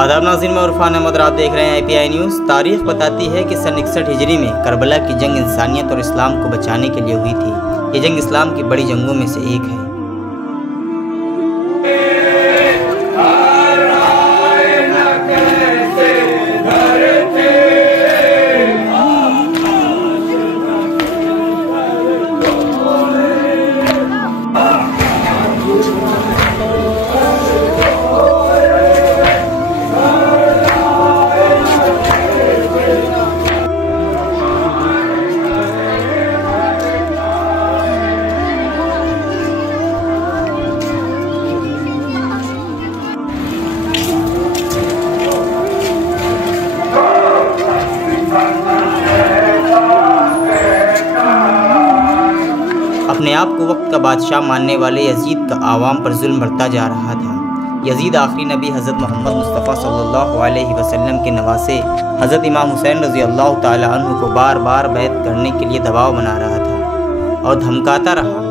आदाब नाज़रीन, मैं इरफान अहमद और आप देख रहे हैं IPI न्यूज़। तारीख़ बताती है कि सन 61 हिजरी में करबला की जंग इंसानियत और इस्लाम को बचाने के लिए हुई थी। ये जंग इस्लाम की बड़ी जंगों में से एक है। अपने आप को वक्त का बादशाह मानने वाले यजीद का आवाम पर जुल्म बढ़ता जा रहा था। यजीद आखिरी नबी हज़रत मोहम्मद मुस्तफ़ा सल्लल्लाहु अलैहि वसल्लम के नवासे हज़रत इमाम हुसैन रज़ी अल्लाह ताला अन्हु को बार बार बैत करने के लिए दबाव बना रहा था और धमकाता रहा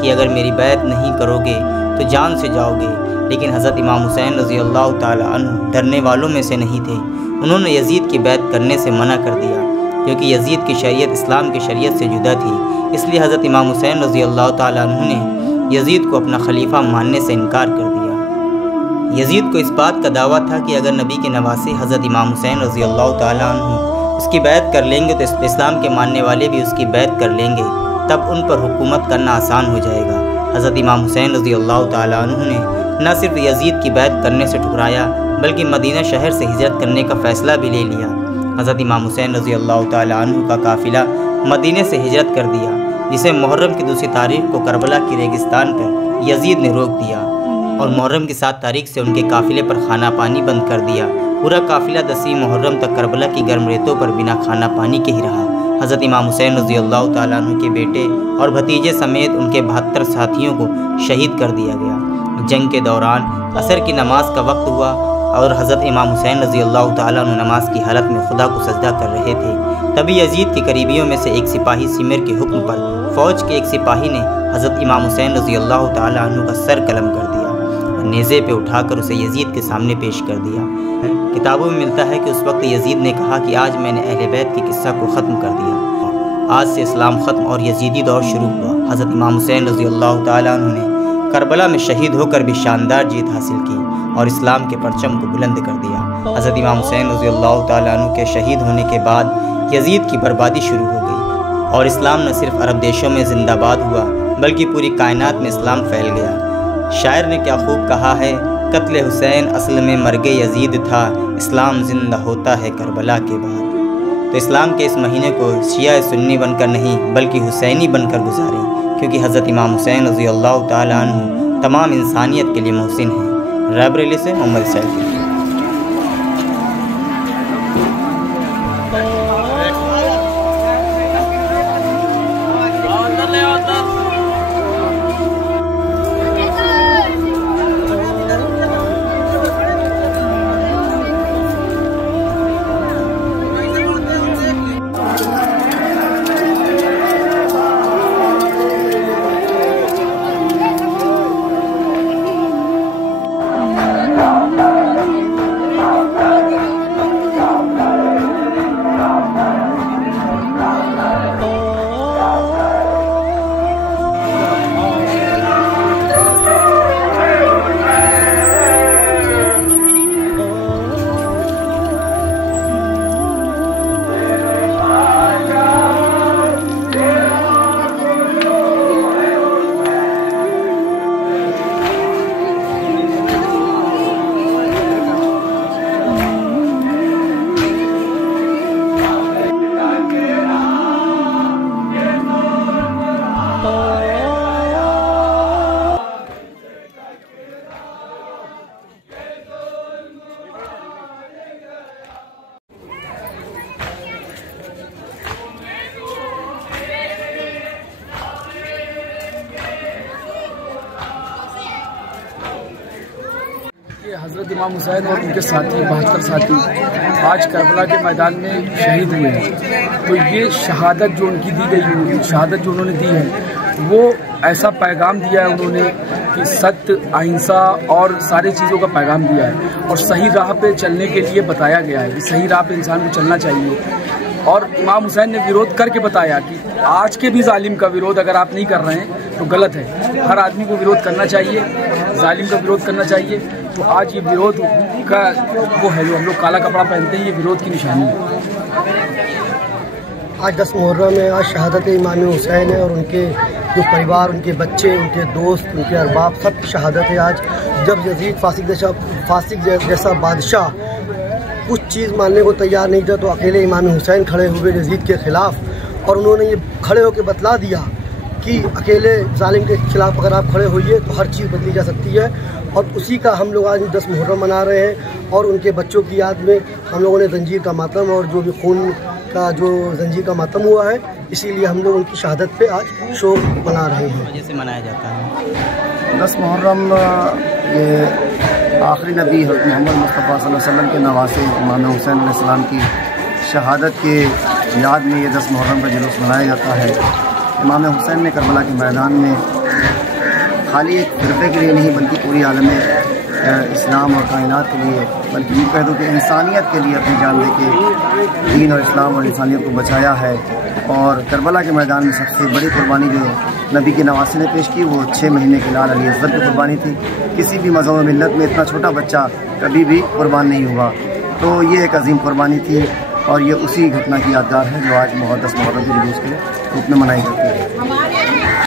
कि अगर मेरी बैत नहीं करोगे तो जान से जाओगे। लेकिन हज़रत इमाम हुसैन रज़ी अल्लाह ताला अन्हु डरने वालों में से नहीं थे। उन्होंने यजीद की बैत करने से मना कर दिया क्योंकि यजीद की शरीयत इस्लाम की शरीयत से जुदा थी। इसलिए हज़रत इमाम हुसैन रज़ी अल्लाह ताला अन्हु ने यजीद को अपना खलीफा मानने से इनकार कर दिया। यजीद को इस बात का दावा था कि अगर नबी के नवासे हज़रत इमाम हुसैन रज़ी अल्लाह ताला अन्हु उसकी बैत कर लेंगे तो इस्लाम के मानने वाले भी उसकी बैत कर लेंगे, तब उन पर हुकूमत करना आसान हो जाएगा। हज़रत इमाम हुसैन रज़ी अल्लाह ताला अन्हु ने न सिर्फ यजीद की बैत करने से ठुकराया बल्कि मदीना शहर से हिजरत करने का फ़ैसला भी ले लिया। हज़रत इमाम हुसैन रज़ी अल्लाह ताला अन्हु का काफ़िला मदीने से हिजरत कर दिया, जिसे मुहर्रम की 2 तारीख को करबला की रेगिस्तान पर यजीद ने रोक दिया और मुहर्रम की 7 तारीख से उनके काफ़िले पर खाना पानी बंद कर दिया। पूरा काफ़िला 10 मुहर्रम तक करबला की गर्म रेतों पर बिना खाना पानी के ही रहा। हज़रत इमाम हुसैन रज़ी अल्लाह ताला अन्हु के बेटे और भतीजे समेत उनके 72 साथियों को शहीद कर दिया गया। जंग के दौरान असर की नमाज का वक्त हुआ और हज़रत इमाम हुसैन रज़ी अल्लाह ताला अन्हु नमाज की हालत में खुदा को सजदा कर रहे थे। तभी यजीद के करीबियों में से एक सिपाही सिमर के हुक्म पर फ़ौज के एक सिपाही ने हज़रत इमाम हुसैन रज़ी अल्लाह ताला अन्हु का सर कलम कर दिया और नेज़े पे उठाकर उसे यजीद के सामने पेश कर दिया। किताबों में मिलता है कि उस वक्त यजीद ने कहा कि आज मैंने अहले बैत के किस्सा को ख़त्म कर दिया। आज से इस्लाम ख़त्म और यजीदी दौर शुरू हुआ। हज़रत इमाम हुसैन रज़ी अल्लाह ताला अन्हु ने करबला में शहीद होकर भी शानदार जीत हासिल की और इस्लाम के परचम को बुलंद कर दिया। हज़रत इमाम हुसैन रज़ी अल्लाह ताला अन्हु के शहीद होने के बाद यजीद की बर्बादी शुरू हो गई और इस्लाम न सिर्फ अरब देशों में जिंदाबाद हुआ बल्कि पूरी कायनात में इस्लाम फैल गया। शायर ने क्या खूब कहा है, कत्ल हुसैन असल में मर्गे यजीद था, इस्लाम जिंदा होता है करबला के बाद। तो इस्लाम के इस महीने को शिया सुन्नी बनकर नहीं बल्कि हुसैनी बनकर गुजारें, क्योंकि हज़रत इमाम हुसैन रज़ी अल्लाह ताला अन्हु तमाम इंसानियत के लिए मोहसिन हैं। रायबरेली से मोहम्मद सैयद। हज़रत इमाम हुसैन और उनके साथी 72 साथी आज करबला के मैदान में शहीद हुए हैं। तो ये शहादत जो उनकी दी गई, शहादत जो उन्होंने दी है, वो ऐसा पैगाम दिया है उन्होंने कि सत्य, अहिंसा और सारी चीज़ों का पैगाम दिया है और सही राह पे चलने के लिए बताया गया है कि सही राह पे इंसान को चलना चाहिए। और इमाम हुसैन ने विरोध करके बताया कि आज के भी जालिम का विरोध अगर आप नहीं कर रहे हैं तो गलत है। हर आदमी को विरोध करना चाहिए, जालिम का विरोध करना चाहिए। तो आज ये विरोध का वो है जो हम लोग काला कपड़ा पहनते हैं, ये विरोध की निशानी है। आज 10 मुहर्रम में आज शहादत इमाम हुसैन है और उनके जो परिवार, उनके बच्चे, उनके दोस्त, उनके अरबाब, सब की शहादत है आज। जब यजीद फासिक जैसा बादशाह कुछ चीज़ मानने को तैयार नहीं था तो अकेले इमाम हुसैन खड़े हुए यजीद के ख़िलाफ़ और उन्होंने ये खड़े होकर बतला दिया कि अकेले जालिम के खिलाफ़ अगर आप खड़े होइए तो हर चीज़ बदली जा सकती है। और उसी का हम लोग आज 10 मुहर्रम मना रहे हैं और उनके बच्चों की याद में हम लोगों ने जंजीर का मातम और जो भी खून का जो जंजीर का मातम हुआ है, इसीलिए हम लोग उनकी शहादत पे आज शोक मना रहे हैं। वजह से मनाया जाता है 10 मुहर्रम ये आखिरी नबी हज़रत मोहम्मद मुस्तफ़ा सल्लल्लाहु अलैहि वसल्लम के नवासे इमाम हुसैन अलैहिस्सलाम की शहादत के याद में ये 10 मुहर्रम का जुलूस मनाया जाता है। इमाम हुसैन ने करबला के मैदान में खाली एक फ़िरक़े के लिए नहीं बल्कि पूरी आलम इस्लाम और कायनात के लिए, बल्कि यूँ कह दो कि इंसानियत के लिए अपनी जान दे के दीन और इस्लाम और इंसानियत को बचाया है। और करबला के मैदान में सबसे बड़ी कुर्बानी जो नबी के नवासे ने पेश की वो 6 महीने के लाल अली असगर की कुर्बानी थी। किसी भी मज़हब मिल्लत में इतना छोटा बच्चा कभी भी कुर्बान नहीं हुआ, तो ये एक अजीम कुर्बानी थी और ये उसी घटना की यादगार है जो आज 10 मुहर्रम के जुलूस के रूप में मनाई जाती है।